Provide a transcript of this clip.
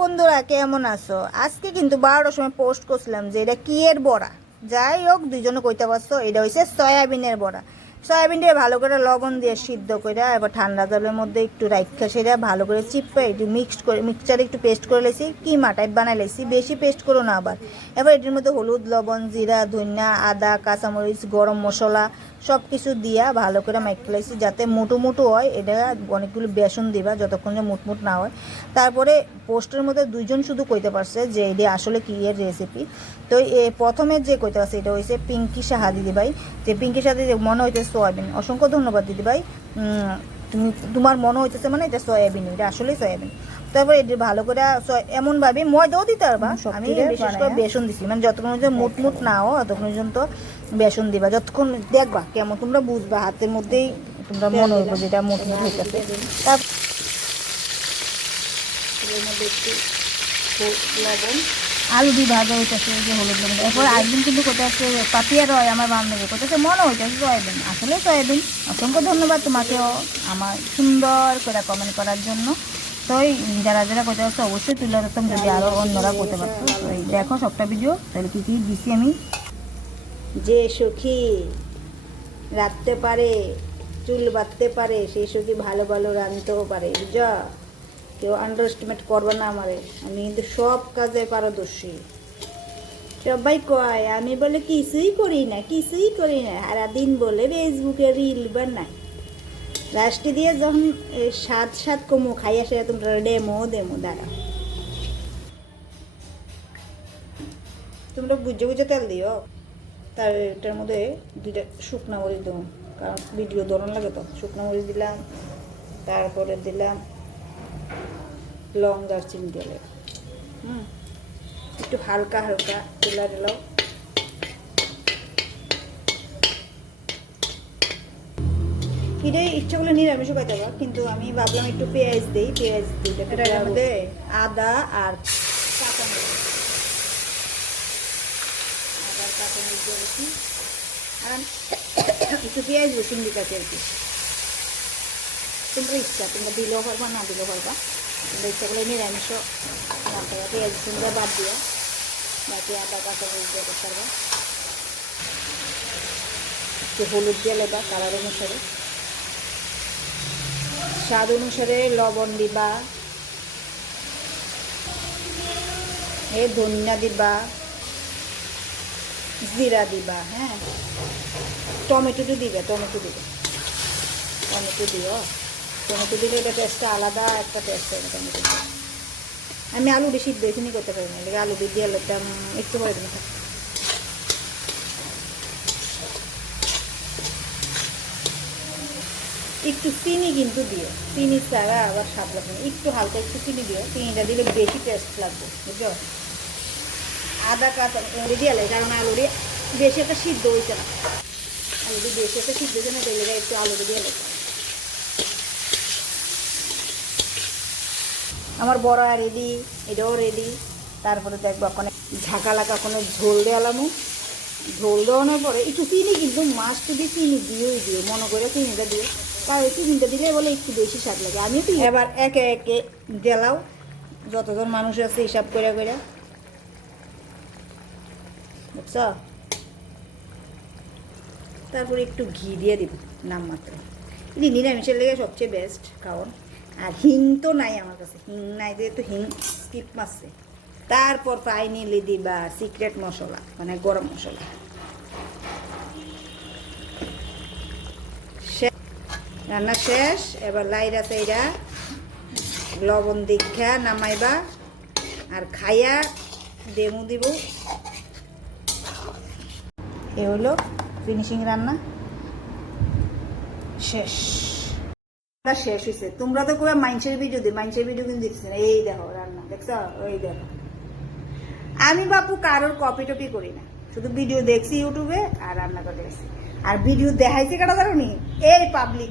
বন্ধুরা, কেমন আছো? আজকে কিন্তু 12টার সময় পোস্ট করছিলাম যে এটা কি এর বড়া। যাই হোক, দুইজনে কইতে পারছো, এটা হচ্ছে সয়াবিনের বড়া। সয়াবিনটা ভালো করে লবণ দিয়ে সিদ্ধ করে এবার ঠান্ডা জলের মধ্যে একটু রাখা সেটা ভালো করে চিপে একটু মিক্সড করে মিক্সচারে একটু পেস্ট করে লেছি, কিমা টাইপ বানাই লেছি, বেশি পেস্ট করো না আবার। এবার এটির মধ্যে হলুদ, লবণ, জিরা, ধনিয়া, আদা, কাঁচামরিচ, গরম মশলা সব কিছু দিয়া ভালো করে মাইকে লাইছি যাতে মোটো মোটো হয়। এটা অনেকগুলো বেসন দিবা যতক্ষণ যে মুটমুট না হয়। তারপরে পোস্টের মধ্যে দুইজন শুধু কইতে পারছে যে এটা আসলে কি এর রেসিপি। তো প্রথমে যে কইতে পারছে এটা হয়েছে পিঙ্কি সাহা দিদিভাই। যে পিঙ্কি সাহা দিদি মনে হইতেছে সয়াবিন। অসংখ্য ধন্যবাদ দিদিভাই। তোমার মনে হইতেছে মানে এটা সয়াবিন, এটা আসলেই সয়াবিন। তারপরে এটা ভালো করে এমনভাবে ময়দাও দিতে পারবা, আমি বিশেষ করে বেসন দিছি, মানে যতক্ষণ যে মুটমুট না হয় ততক্ষণ পর্যন্ত বেসন দিবা। যতক্ষণ দেখবা কেমন তোমরা বুঝবা, হাতের মধ্যেই তোমরা মনে হইব যেটা মুটমুট হইতেছে। তারপর লবণ, আলু দিয়ে ভাজা হইতেছে, যে হলুদ লবণ। এরপর একদিন কিন্তু কোথায় আছে পাপিয়া রয় আমার বান্ধবী কোথায় মনে হইতেছে সয়াবিন, আসলে সয়াবিন। অসংখ্য ধন্যবাদ তোমাকেও আমার সুন্দর করে কমেন্ট করার জন্য। তো যারা যারা করতে পারছো অবশ্যই তুলে রাখতাম যদি আরও অন্যরা করতে পারতো। তো দেখো সবটা ভিডিও, তাহলে কী কী দিচ্ছি আমি। যে সখী রাখতে পারে, চুল বাঁধতে পারে, সেই সখী ভালো ভালো রাঁধতেও পারে, বুঝা? কেউ আন্ডারস্টিমেট করবে না আমারে, আমি কিন্তু সব কাজে পারদর্শী। সবাই কয় আমি বলে কিছুই করি না, কিছুই করি না, সারাদিন বলে ফেসবুকে রিল বানাই। লাস্টে দিয়ে যখন সাত সাত কমো খাই আসে তোমরা ডেমো দাঁড়া, তোমরা বুঝে বুঝে তেল দিও। তার এটার মধ্যে দুইটা শুকনা মরিচ দেবো, কারণ ভিডিও ধরন লাগে তো। শুকনা মরিচ দিলাম, তারপরে দিলাম লং, দারচিনি দিলে একটু হালকা হালকা তেলা দিলাম। এটা ইচ্ছা করলে নিরামিষও খাইতে পারো, কিন্তু আমি ভাবলাম একটু পেঁয়াজ দিই। পেঁয়াজ দিলে এটার মধ্যে আদা আর কাঁচামরিচ, আদার কাঁচামরিচ দিয়েছি। আর একটু পেঁয়াজ রসুন দিতেছি আর কি। তোমরা ইচ্ছা, তোমরা দিলেও পারবা, না দিলেও পারবা। তোমরা ইচ্ছা করলে নিরামিষও পেঁয়াজ রসুন দিয়ে বাদ দিয়ে বাকি আদা কাঁচামরিচ দিয়ে করতে পারবা। একটু হলুদ দিয়ে লেবা কালার অনুসারে, স্বাদ অনুসারে লবণ দিবা, ধনিয়া দিবা, জিরা দিবা। হ্যাঁ, টমেটো দিবে, টমেটো দিবে, টমেটো দিও। টমেটো দিলে এটা টেস্টটা আলাদা একটা টেস্ট হবে টমেটো দিয়ে। আমি আলু বেশি বেশি করতে পারি না, আলু দিয়ে আলুটাম একটু করে দিন। একটু চিনি কিন্তু দিও, চিনি ছাড়া আবার স্বাদ লাগবে না। একটু হালকা একটু চিনি দিও, চিনিটা দিলে বেশি টেস্ট লাগবে, বুঝছো? আদা কাঁচা দিয়ে লাগে, কারণ আলুটি বেশি একটা সিদ্ধ হয়েছে না। আলুটি বেশি একটা সিদ্ধ হয়েছে না, তাই একটু আলুটি দিয়ে লাগে। আমার বড়া রেডি, এটাও রেডি। তারপরে দেখবো ওখানে ঝাঁকা লাগা, ওখানে ঝোল দেওয়ালামু। ঝোল দেওয়ানোর পরে একটু চিনি কিন্তু মাস্ট দিয়ে চিনি দিয়েই দিও, মনে করে চিনিটা দিও, কারণ চিনিটা দিলে বলে একটু বেশি স্বাদ লাগে। আমিও তো এবার একে একে গেলাও, যতজন মানুষ আছে হিসাব করে করে, বুঝছ? তারপরে একটু ঘি দিয়ে দিব নামমাত্র। এটি নিরামিষের লেগে সবচেয়ে বেস্ট খাওয়ান। আর হিং তো নাই আমার কাছে, হিং নাই, যেহেতু হিং স্কিপ মারছে। তারপর ফাইনালি দিবা সিক্রেট মশলা, মানে গরম মশলা। রান্না শেষ, এবার লাইরা চাইরা লবণ দীক্ষা নামাইবা আর খাইয়া ডেমো দিব। এ হলো ফিনিশিং রান্না শেষ। শেষ হয়েছে। তোমরা তো কবে মাইন্সের ভিডিও দিই, মাইন্সের ভিডিও কিন্তু দেখছি না। এই দেখো রান্না, দেখছো? ওই দেখো, আমি বাপু কারোর কপি টপি করি না, শুধু ভিডিও দেখছি ইউটিউবে আর রান্না করে দেখছি। আর ভিডিও দেখাইছে কাটা জানো নি, এই পাবলিক।